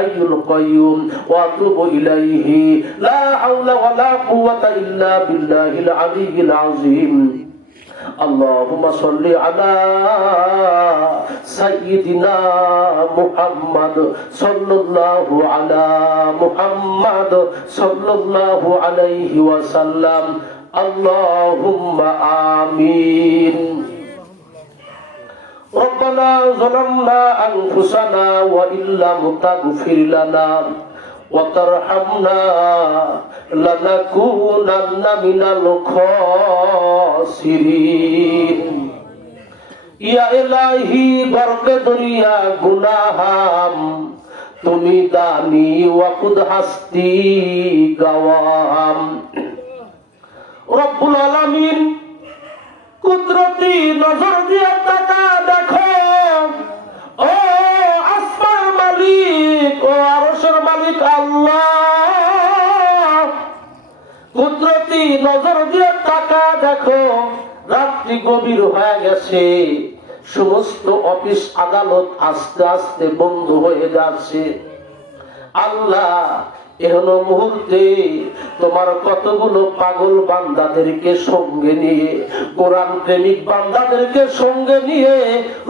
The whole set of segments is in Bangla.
হাইয়ুল কাইয়ুম ওয়া আতুবু ইলাইহি লা হাওলা ওয়া লা কুওয়াতা ইল্লা বিল্লাহিল আলিয়্যিল আযীম اللهم صل على سيدنا محمد صلى الله على محمد صلى الله عليه وسلم اللهم آمين ربنا ظلمنا أنفسنا وإن لم تغفر لنا وترحمنا لنكونن من الخاسرين يا إلهي برکت دریا گناہم তুমি দানি ওয়াকুদ হাস্তি গাওয়াম রব্বুল আলামিন কুদরতি নজর দিয়ে তাকা দেখো ও আসমানের মালিক ও আরশের মালিক আল্লাহ কুদরতি নজর দিয়ে তাকা দেখো রাত্রি গভীর হয়ে গেছে সমস্ত অফিস আদালত আস্তে আস্তে বন্ধ হয়ে যাচ্ছে আল্লাহ এহন মুহূর্তে তোমার কতগুলো পাগল বান্দাদেরকে সঙ্গে নিয়ে কোরআন প্রেমিক বান্দাদেরকে সঙ্গে নিয়ে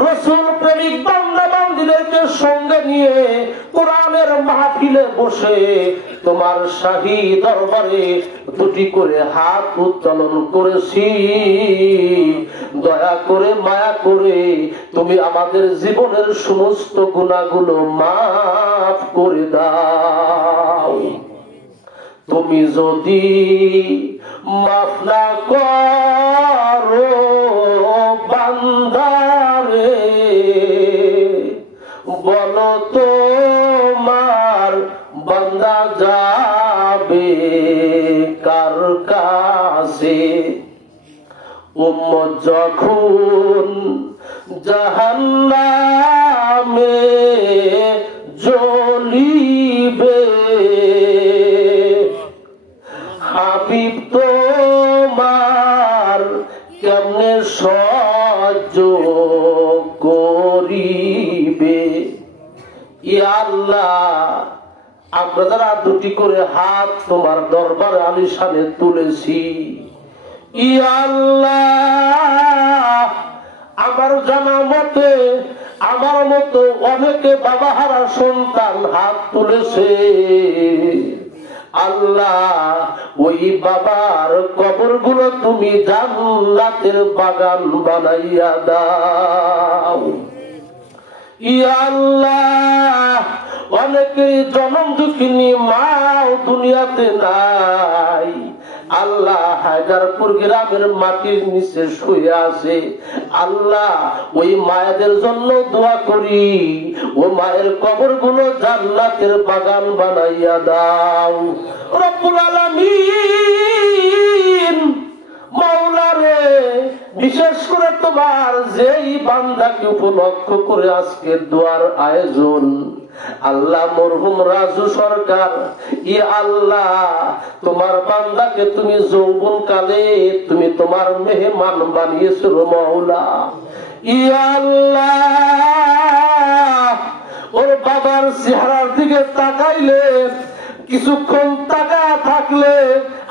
রাসূল প্রেমিক বান্দা বান্দীদেরকে সঙ্গে নিয়ে কোরআনের মাহফিলে বসে তোমার শাহী দরবারে দুটি করে হাত উত্তোলন করেছি দয়া করে মায়া করে তুমি আমাদের জীবনের সমস্ত গুনাহগুলো মাফ করে দাও তুমি যদি মাফ না করো বান্দারে বলো তোমার বান্দা যাবে কার কাছে উম্মত যখন জাহান্নামে জ্বলিবে হাবিব তোমার কেমনে সহ্য করিবে ইয়া আল্লাহ আমরা যারা দুটি করে হাত তোমার দরবারে আলিশানে তুলেছি ইয়া আল্লাহ আমার জানা মতে আমার মতো অনেকে বাবা হারা সন্তান হাত তুলেছে আল্লাহ ওই বাবার কবরগুলো তুমি জান্নাতের বাগান বানাইয়া দাও ইয়া আল্লাহ অনেকে জনম দুঃখিনী মাও দুনিয়াতে নাই আল্লাহ হায়দারপুর গ্রামের মাটির নিচে শুয়ে আছে আল্লাহ ওই মায়েদের জন্য দোয়া করি ও মায়ের কবরগুলো জান্নাতের বাগান বানাইয়া দাও রব্বুল আলামিন মাওলা রে বিশেষ করে তোমার যেই বান্দাকে উপলক্ষ করে আজকে দোয়ার আয়োজন আল্লাহ মরহুম রাজু সরকার ইয়া আল্লাহ তোমার বান্দাকে তুমি যৌবন কালে তুমি তোমার মেহমান বানিয়েছো মাওলা ইয়া আল্লাহ ওর বাবার চেহারার দিকে তাকাইলে কিছুক্ষণ তাকা থাকলে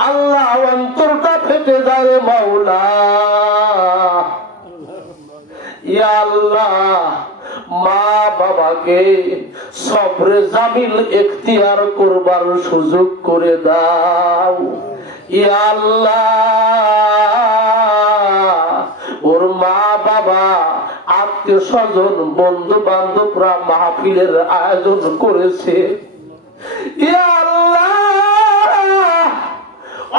আল্লাহ অন্তরটা ফেটে যায় মাওলা ইয়া আল্লাহ মা বাবাকে সবরে জামিল এখতিয়ার করবার সুযোগ করে দাও ইয়া আল্লাহ ওর মা বাবা আত্মীয় স্বজন বন্ধু বান্ধবরা মাহফিলের আয়োজন করেছে ইয়া আল্লাহ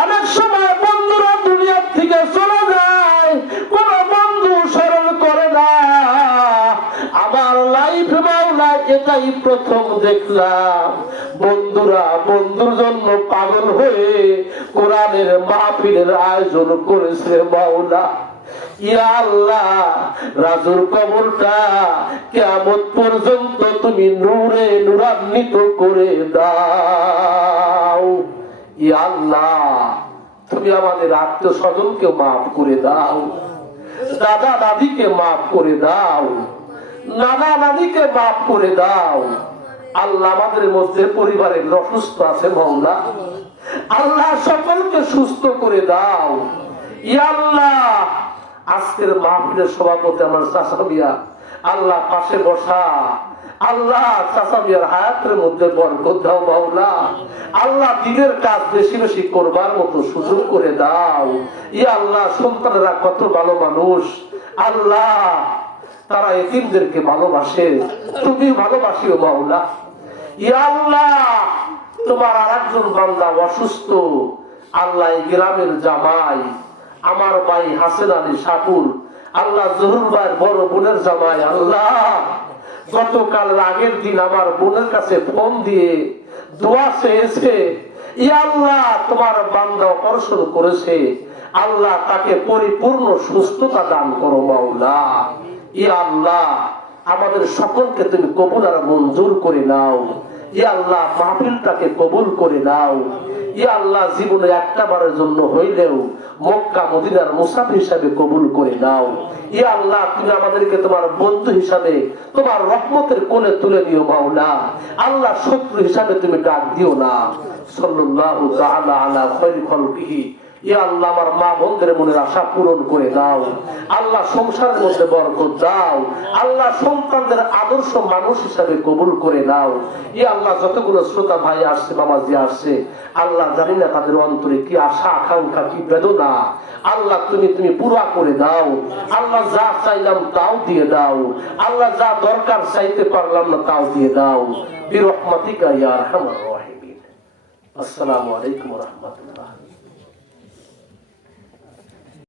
অনেক সময় বন্ধুরা দুনিয়া থেকে চলে যায় কোন বন্ধু স্মরণ করে না আমার লাইফ মাওলা এটাই প্রথম দেখলাম বন্ধুরা বন্ধুর জন্য পাগল হয়ে কোরআনের মাহফিলের আয়োজন করেছে মাওলা ইয়া আল্লাহ রাজুর কবরটা কিয়ামত পর্যন্ত তুমি নূরে নূরান্বিত করে দাও ইয়া আল্লাহ তুমি আমাদের আত্মীয় স্বজনকে মাফ করে দাও দাদা দাদিকে মাফ করে দাও নানা নানিকে মাফ করে দাও আল্লাহ আমাদের মধ্যে পরিবারের অসুস্থ আছে মাওলা, আল্লাহ সকলকে সুস্থ করে দাও। ইয়া আল্লাহ, আজকের মাহফিলের সভাপতি আমার চাচা মিয়া, আল্লাহ পাশে বসা, আল্লাহ চাচা মিয়ার হায়াতের মধ্যে বরকত দাও মাওলা। আল্লাহ দিনের কাজ বেশি বেশি করবার মতো সুযোগ করে দাও। ইয়া আল্লাহ, সন্তানেরা কত ভালো মানুষ, আল্লাহ তারা এতিমদেরকে ভালোবাসে, তুমি ভালোবাসিও মাওলা। ইয়া আল্লাহ, তোমার আরেকজন বান্দা অসুস্থ, আল্লাহ এই গ্রামের জামাই আমার ভাই হাসেন আলী শাকুর, আল্লাহ জহুর ভাইয়ের বড় বোনের জামাই, আল্লাহ গতকাল আগের দিন আমার বোনের কাছে ফোন দিয়ে দোয়া চেয়েছে। ইয়া আল্লাহ, তোমার বান্দা অপারেশন করেছে, আল্লাহ তাকে পরিপূর্ণ সুস্থতা দান করো মাওলা। ইয়া আল্লাহ, আমাদের সকলকে তুমি কবুল আর মঞ্জুর করে নাও। ইয়া আল্লাহ, মাহফিলটাকে কবুল করে নাও। ইয়া আল্লাহ, জীবনে একটা বারের জন্য হইলেও মক্কা মদিনার মুসাফির হিসাবে কবুল করে নাও। ইয়া আল্লাহ, তুমি আমাদেরকে তোমার বন্ধু হিসাবে তোমার রহমতের কোলে তুলে দিও মাওলা। আল্লাহ, শত্রু হিসাবে তুমি ডাক দিও না। সাল্লাল্লাহু তাআলা আলা খায়রি খালকিহি। ইয়া আল্লাহ, আমার মা বোনদের মনের আশা পূরণ করে দাও। আল্লাহ, সংসারের মধ্যে বরকত দাও। আল্লাহ, সন্তানদের আদর্শ মানুষ হিসাবে কবুল করে নাও। ইয়া আল্লাহ, যতগুলো শ্রোতা ভাই আসছে, বাবাজি আসছে, আল্লাহ জানি না তাদের অন্তরে কি আশা আকাঙ্ক্ষা, কি বেদনা, আল্লাহ তুমি পুরা করে দাও। আল্লাহ, যা চাইলাম তাও দিয়ে দাও। আল্লাহ, যা দরকার চাইতে পারলাম না তাও দিয়ে দাও। বিরহমাতিকা ইয়া আরহামার রাহিমিন। আসসালামু আলাইকুম ওয়া রাহমাতুল্লাহ।